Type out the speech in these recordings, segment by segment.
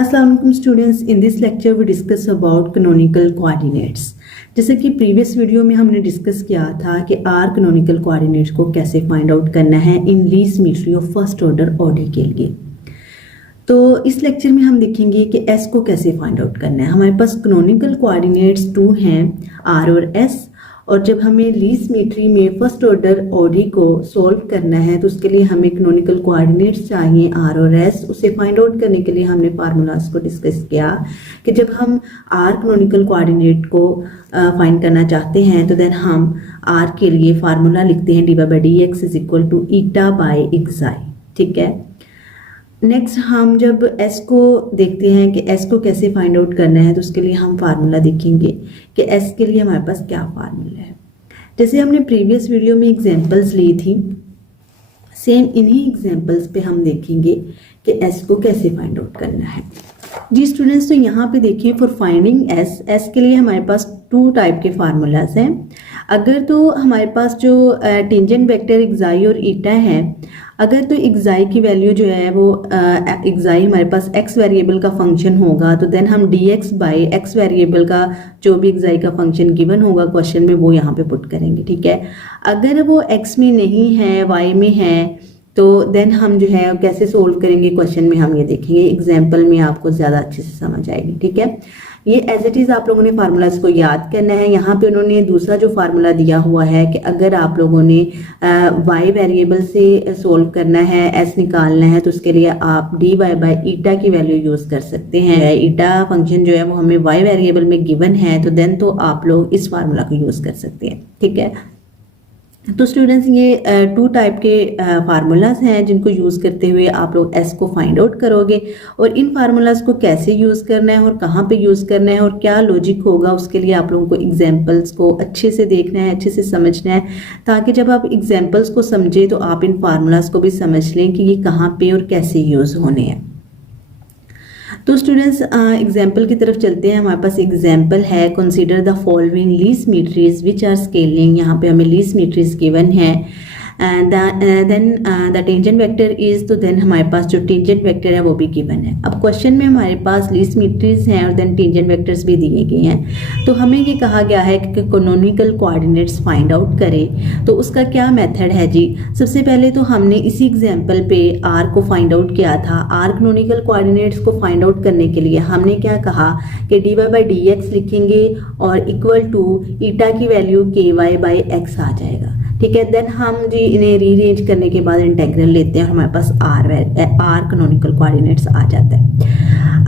अस्सलाम वालेकुम students, in this lecture we discuss about canonical coordinates. जैसे कि प्रीवियस वीडियो में हमने डिस्कस किया था कि आर कैनोनिकल कोऑर्डिनेट्स को कैसे फाइंड आउट करना है in least symmetry of first order OD के लिए। तो इस लेक्चर में हम देखेंगे कि एस को कैसे फाइंड आउट करना है। हमारे पास कैनोनिकल कोऑर्डिनेट्स 2 हैं, आर और एस, और जब हमें लीस्ट सिमेट्री में फर्स्ट ऑर्डर ओडी को सॉल्व करना है तो उसके लिए हमें कैनोनिकल कोऑर्डिनेट्स चाहिए आर और एस। उसे फाइंड आउट करने के लिए हमने फार्मूलाज को डिस्कस किया कि जब हम आर कैनोनिकल कोऑर्डिनेट को फाइंड करना चाहते हैं तो देन हम आर के लिए फार्मूला लिखते हैं dy/dx is equal to eta by xi। ठीक है, नेक्स्ट हम जब एस को देखते हैं कि एस को कैसे फाइंड आउट करना है तो उसके लिए हम फार्मूला देखेंगे कि एस के लिए हमारे पास क्या फार्मूला है। जैसे हमने प्रीवियस वीडियो में एग्जांपल्स ली थी, सेम इन्हीं एग्जांपल्स पे हम देखेंगे कि एस को कैसे फाइंड आउट करना है। जी स्टूडेंट्स, तो यहाँ पे देखिए फॉर फाइंडिंग एस के लिए हमारे पास 2 टाइप के फार्मूलाज हैं। अगर तो हमारे पास जो टेंजेंट वेक्टर एक्साई और ईटा है, अगर तो एक्साई की वैल्यू जो है वो एक्साई हमारे पास एक्स वेरिएबल का फंक्शन होगा तो देन हम dx बाई एक्स वेरिएबल का जो भी एक्साई का फंक्शन गिवन होगा क्वेश्चन में वो यहाँ पे पुट करेंगे। ठीक है, अगर वो x में नहीं है y में है तो देन हम जो है कैसे सोल्व करेंगे क्वेश्चन में हम ये देखेंगे। एग्जाम्पल में आपको ज़्यादा अच्छे से समझ आएगी। ठीक है, ये एज इट इज़ आप लोगों ने फार्मूलाज को याद करना है। यहाँ पे उन्होंने दूसरा जो फार्मूला दिया हुआ है कि अगर आप लोगों ने y वेरिएबल से सोल्व करना है, s निकालना है, तो उसके लिए आप dy बाई ईटा की वैल्यू यूज़ कर सकते हैं। ईटा फंक्शन जो है वो हमें y वेरिएबल में गिवन है तो देन तो आप लोग इस फार्मूला को यूज़ कर सकते हैं। ठीक है, तो स्टूडेंट्स ये 2 टाइप के फार्मूलाज हैं जिनको यूज़ करते हुए आप लोग एस को फाइंड आउट करोगे। और इन फार्मूलाज को कैसे यूज़ करना है और कहाँ पे यूज़ करना है और क्या लॉजिक होगा उसके लिए आप लोगों को एग्जांपल्स को अच्छे से देखना है, अच्छे से समझना है, ताकि जब आप एग्जांपल्स को समझे तो आप इन फार्मूलाज को भी समझ लें कि ये कहाँ पे और कैसे यूज़ होने हैं। तो स्टूडेंट्स एग्जाम्पल की तरफ चलते हैं। हमारे पास एग्जाम्पल है, consider the following least symmetries which are scaling. यहाँ पे हमें लीस्ट सिमेट्रीज गिवन है and then the tangent vector is, तो देन हमारे पास जो टेंजेंट वेक्टर है वो भी गिवन है। अब क्वेश्चन में हमारे पास लीस्ट सिमेट्रीज हैं और देन टेंजेंट वेक्टर्स भी दिए गए हैं। तो हमें ये कहा गया है कि कैनोनिकल कोऑर्डिनेट्स फाइंड आउट करें। तो उसका क्या मेथड है जी? सबसे पहले तो हमने इसी एग्जाम्पल पे आर को फाइंड आउट किया था। आर कैनोनिकल कोऑर्डिनेट्स को फाइंड आउट करने के लिए हमने क्या कहा कि dy/dx लिखेंगे और इक्वल टू ईटा की वैल्यू ky बाई x आ जाएगा। ठीक है, देन हम जी इन्हें रीअरेंज करने के बाद इंटेग्रल लेते हैं और हमारे पास आर कैनोनिकल कोऑर्डिनेट्स आ जाता है।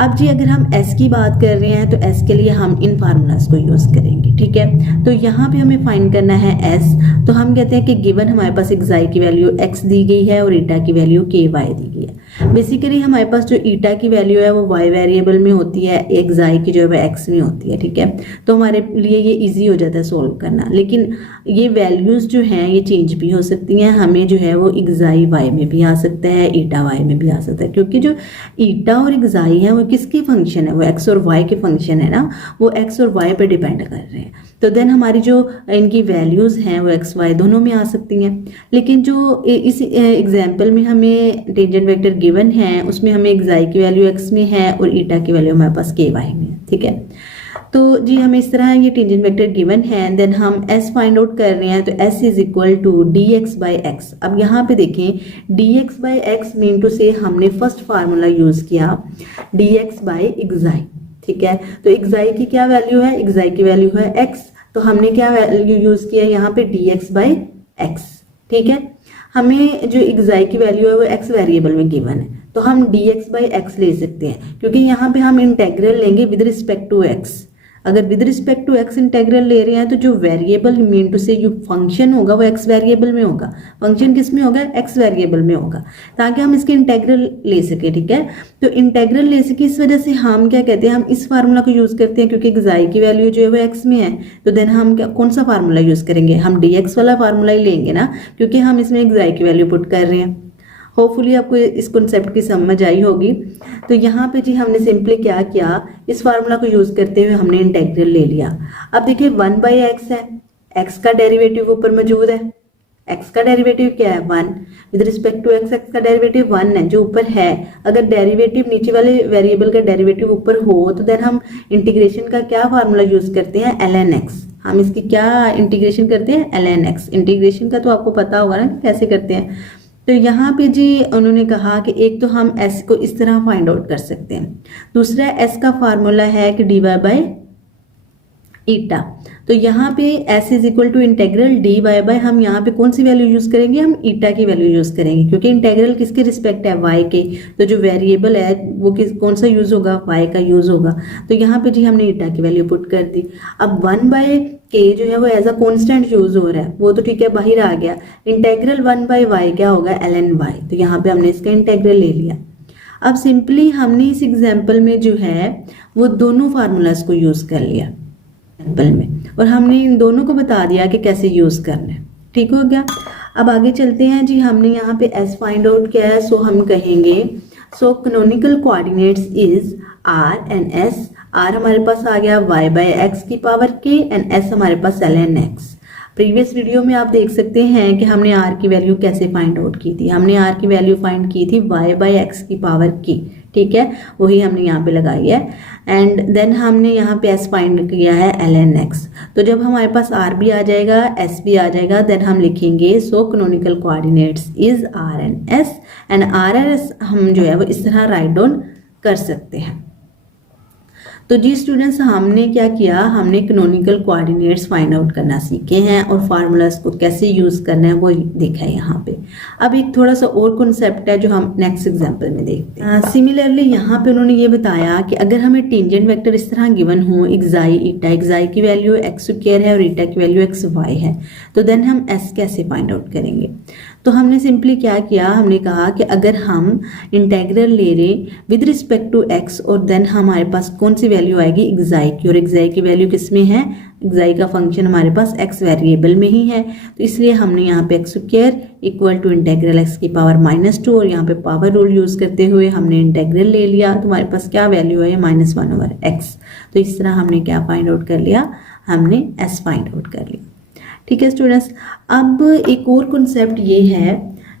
अब जी अगर हम एस की बात कर रहे हैं तो एस के लिए हम इन फार्मूलाज को यूज़ करेंगे। ठीक है, तो यहाँ पे हमें फाइंड करना है एस। तो हम कहते हैं कि गिवन हमारे पास एक्साई की वैल्यू एक्स दी गई है और ईटा की वैल्यू ky दी गई है। बेसिकली हमारे पास जो ईटा की वैल्यू है वो y वेरिएबल में होती है, एक्साई की जो है एक्स में होती है। ठीक है, तो हमारे लिए ये ईजी हो जाता है सोल्व करना। लेकिन ये वैल्यूज़ जो हैं ये चेंज भी हो सकती हैं। हमें जो है वो एक्साई y में भी आ सकता है, ईटा y में भी आ सकता है, क्योंकि जो ईटा और एक्साई है वो किसके फंक्शन है? वो x और y के फंक्शन है ना, वो x और y पे डिपेंड कर रहे हैं। तो देन हमारी जो इनकी वैल्यूज़ हैं वो x y दोनों में आ सकती हैं। लेकिन जो इस एग्जाम्पल में हमें टेंजेंट वेक्टर गिवन है उसमें हमें एक्साई की वैल्यू x में है और ईटा की वैल्यू हमारे पास ky में है। ठीक है, तो जी हमें इस तरह ये टेंजेंट वेक्टर गिवन है, देन हम s फाइंड आउट कर रहे हैं तो s is equal to dx by x. अब यहाँ पे देखें dx by x mean to से हमने फर्स्ट फार्मूला यूज़ किया dx बाई एक्साई। ठीक है, तो एक्साई की क्या वैल्यू है? एक्साई की वैल्यू है x, तो हमने क्या वैल्यू यूज़ किया यहाँ पे dx बाई एक्स। ठीक है, हमें जो एक्साई की वैल्यू है वो x वेरिएबल में गिवन है तो हम dx बाई एक्स ले सकते हैं, क्योंकि यहाँ पे हम इंटेग्रल लेंगे विद रिस्पेक्ट टू x। अगर with respect to x integral ले रहे हैं तो जो वेरिएबल मीन टू से जो फंक्शन होगा वो x वेरिएबल में होगा। फंक्शन किस में होगा? x वेरिएबल में होगा, ताकि हम इसके इंटेग्रल ले सके। ठीक है, तो इंटेग्रल ले सके इस वजह से हम क्या कहते हैं, हम इस फार्मूला को यूज़ करते हैं क्योंकि एक्साई की वैल्यू जो है वो x में है। तो देन हम कौन सा फार्मूला यूज़ करेंगे? हम dx वाला फार्मूला ही लेंगे ना, क्योंकि हम इसमें एक्साई की वैल्यू पुट कर रहे हैं। होपफुली आपको इस कॉन्सेप्ट की समझ आई होगी। तो यहाँ पे जी हमने सिंपली क्या किया, इस फार्मूला को यूज़ करते हुए हमने इंटेग्रल ले लिया। अब देखिए 1/x है, x का डेरिवेटिव ऊपर मौजूद है, x का डेरिवेटिव क्या है 1, विद रिस्पेक्ट टू x का डेरिवेटिव 1 है जो ऊपर है। अगर डेरिवेटिव नीचे वाले वेरिएबल का डेरिवेटिव ऊपर हो तो देन हम इंटीग्रेशन का क्या फार्मूला यूज करते हैं, ln x। हम इसकी क्या इंटीग्रेशन करते हैं, ln x। इंटीग्रेशन का तो आपको पता होगा ना कैसे करते हैं। तो यहाँ पे जी उन्होंने कहा कि एक तो हम s को इस तरह फाइंड आउट कर सकते हैं, दूसरा s का फार्मूला है कि dy बाई ईटा। तो यहाँ पे s is equal to integral dy by हम यहाँ पे कौन सी वैल्यू यूज करेंगे, हम ईटा की वैल्यू यूज करेंगे क्योंकि इंटेग्रल किसके रिस्पेक्ट है, y के। तो जो वेरिएबल है वो कौन सा यूज होगा, y का यूज होगा। तो यहाँ पे जी हमने ईटा की वैल्यू पुट कर दी। अब 1/k जो है वो एज अ कॉन्स्टेंट यूज हो रहा है, वो तो ठीक है बाहर आ गया। इंटेग्रल 1/y क्या होगा, ln y। तो यहाँ पे हमने इसका इंटेग्रल ले लिया। अब सिंपली हमने इस एग्जाम्पल में जो है वो दोनों फार्मूलाज को यूज कर लिया एग्जाम्पल में, और हमने इन दोनों को बता दिया कि कैसे यूज करना है। ठीक हो गया। अब आगे चलते हैं जी। हमने यहाँ पे s फाइंड आउट किया है, सो हम कहेंगे so canonical coordinates is r and s। r हमारे पास आ गया y बाय x की पावर k एंड s हमारे पास ln x। प्रीवियस वीडियो में आप देख सकते हैं कि हमने r की वैल्यू कैसे फाइंड आउट की थी। हमने r की वैल्यू फाइंड की थी y बाय x की पावर k, ठीक है, वही हमने यहाँ पे लगाई है। एंड देन हमने यहाँ पे s फाइंड किया है ln x। तो जब हमारे पास r भी आ जाएगा s भी आ जाएगा, देन हम लिखेंगे so canonical coordinates is r and s। And r और s हम जो है वो इस तरह राइट डाउन कर सकते हैं। तो जी स्टूडेंट्स, हमने क्या किया, हमने कैनोनिकल कोऑर्डिनेट्स फाइंड आउट करना सीखे हैं और फार्मूलाज को कैसे यूज करना है वो देखा है यहाँ पे। अब एक थोड़ा सा और कॉन्सेप्ट है जो हम नेक्स्ट एग्जांपल में देखते हैं। सिमिलरली यहाँ पे उन्होंने ये बताया कि अगर हमें टेंजेंट वेक्टर इस तरह गिवन हो, एक्साई ईटा, एक्साई की वैल्यू एक्स स्क्वायर है और ईटा की वैल्यू एक्स वाई है, तो देन हम एस कैसे फाइंड आउट करेंगे। तो हमने सिंपली क्या किया, हमने कहा कि अगर हम इंटेग्रल ले रहे विद रिस्पेक्ट टू एक्स और देन हमारे पास कौन सी वैल्यू आएगी, एक्साई की, और एक्साई की वैल्यू किस में है, एक्साई का फंक्शन हमारे पास एक्स वेरिएबल में ही है। तो इसलिए हमने यहाँ पे x square equal to integral x की पावर -2 और यहाँ पे पावर रूल यूज करते हुए हमने इंटेग्रल ले लिया। तो हमारे पास क्या वैल्यू है, -1/x। तो इस तरह हमने क्या फाइंड आउट कर लिया, हमने एस फाइंड आउट कर लिया। ठीक है स्टूडेंट्स, अब एक और कॉन्सेप्ट ये है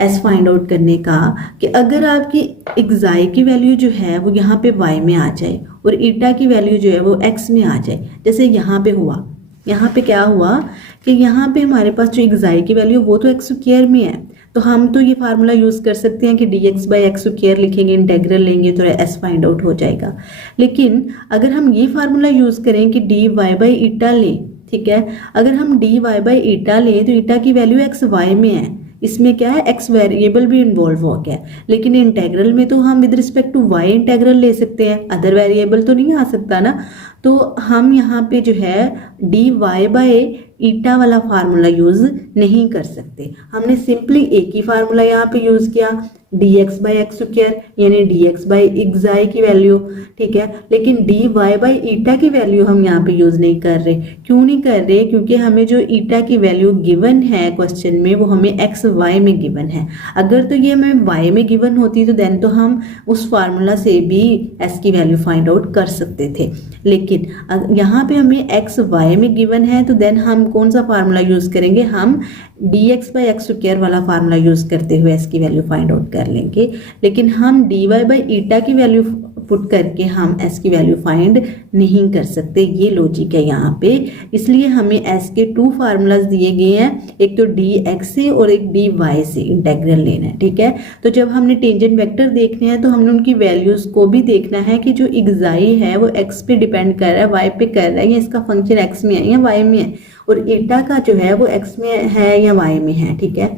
एस फाइंड आउट करने का कि अगर आपकी एक्साई की वैल्यू जो है वो यहाँ पे y में आ जाए और ईटा की वैल्यू जो है वो x में आ जाए, जैसे यहाँ पे हुआ। यहाँ पे क्या हुआ कि यहाँ पे हमारे पास जो एक्साई की वैल्यू वो तो एक्स स्क्वायर में है, तो हम तो ये फार्मूला यूज कर सकते हैं कि dx बाई एक्स स्क्वायर लिखेंगे, इंटेग्रल लेंगे तो एस फाइंड आउट हो जाएगा। लेकिन अगर हम ये फार्मूला यूज करें कि dy बाई ईटा लें, ठीक है, अगर हम dy बाई ईटा लें तो ईटा की वैल्यू एक्स वाई में है, इसमें क्या है, एक्स वेरिएबल भी इन्वॉल्व हो गया। लेकिन इंटेग्रल में तो हम with respect to y integral ले सकते हैं, अदर वेरिएबल तो नहीं आ सकता ना। तो हम यहाँ पे जो है dy बाई ईटा वाला फार्मूला यूज नहीं कर सकते। हमने सिंपली एक ही फार्मूला यहाँ पे यूज किया, dx बाई एक्स स्क्वायर यानी dx बाई एक्साई की वैल्यू, ठीक है। लेकिन dy बाई ईटा की वैल्यू हम यहाँ पे यूज नहीं कर रहे। क्यों नहीं कर रहे, क्योंकि हमें जो ईटा की वैल्यू गिवन है क्वेश्चन में वो हमें एक्स वाई में गिवन है। अगर तो ये हमें वाई में गिवन होती तो देन तो हम उस फार्मूला से भी एस की वैल्यू फाइंड आउट कर सकते थे। लेकिन यहाँ पे हमें एक्स वाई में गिवन है तो देन हम कौन सा फार्मूला यूज करेंगे, हम dx बाई एक्स स्क्वायर वाला फार्मूला यूज करते हुए एस की वैल्यू फाइंड आउट कर लेंगे। लेकिन हम dy बाई ईटा की वैल्यू पुट करके हम s की वैल्यू फाइंड नहीं कर सकते। ये लॉजिक है यहाँ पे। इसलिए हमें s के 2 फार्मूलाज दिए गए हैं, एक तो dx से और एक dy से इंटेग्रल लेना है, ठीक है। तो जब हमने टेंजेंट वेक्टर देखने हैं तो हमने उनकी वैल्यूज को भी देखना है कि जो एक्साई है वो x पे डिपेंड कर रहा है, y पे कर रहा है, या इसका फंक्शन x में है या y में है, और ईटा का जो है वो x में है या y में है, ठीक है।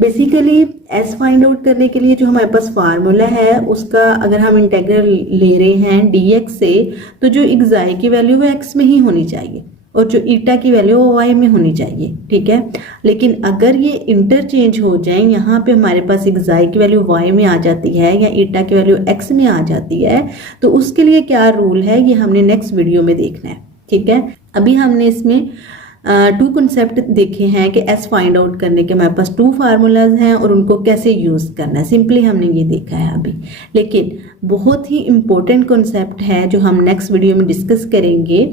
बेसिकली एस फाइंड आउट करने के लिए जो हमारे पास फार्मूला है उसका अगर हम इंटेग्रल ले रहे हैं dx से, तो जो एक्साई की वैल्यू वो x में ही होनी चाहिए और जो ईटा की वैल्यू वो y में होनी चाहिए, ठीक है। लेकिन अगर ये इंटरचेंज हो जाए, यहाँ पे हमारे पास एक्साई की वैल्यू y में आ जाती है या ईटा की वैल्यू x में आ जाती है, तो उसके लिए क्या रूल है ये हमने नेक्स्ट वीडियो में देखना है, ठीक है। अभी हमने इसमें टू कॉन्सेप्ट देखे हैं कि एस फाइंड आउट करने के हमारे पास 2 फार्मूलाज हैं और उनको कैसे यूज़ करना है, सिंपली हमने ये देखा है अभी। लेकिन बहुत ही इम्पोर्टेंट कॉन्सेप्ट है जो हम नेक्स्ट वीडियो में डिस्कस करेंगे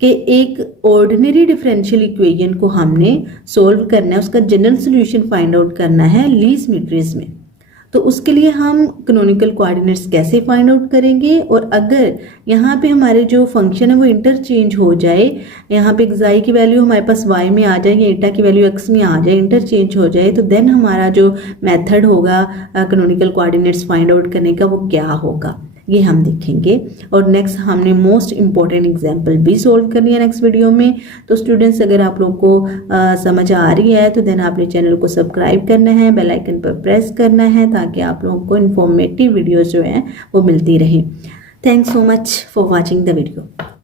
कि एक ऑर्डिनरी डिफरेंशियल इक्वेशन को हमने सोल्व करना है, उसका जनरल सोल्यूशन फाइंड आउट करना है लीस्ट मेट्रिक्स में। तो उसके लिए हम कैनोनिकल कोऑर्डिनेट्स कैसे फाइंड आउट करेंगे, और अगर यहाँ पे हमारे जो फंक्शन है वो इंटरचेंज हो जाए, यहाँ पे xi की वैल्यू हमारे पास y में आ जाए या एटा की वैल्यू x में आ जाए, इंटरचेंज हो जाए, तो देन हमारा जो मेथड होगा कैनोनिकल कोऑर्डिनेट्स फाइंड आउट करने का वो क्या होगा, ये हम देखेंगे। और नेक्स्ट हमने मोस्ट इम्पॉर्टेंट एग्जांपल भी सॉल्व करनी है नेक्स्ट वीडियो में। तो स्टूडेंट्स, अगर आप लोग को समझ आ रही है तो देन आपने चैनल को सब्सक्राइब करना है, बेल आइकन पर प्रेस करना है, ताकि आप लोगों को इन्फॉर्मेटिव वीडियोज़ जो हैं वो मिलती रहें। Thanks so much for watching the video.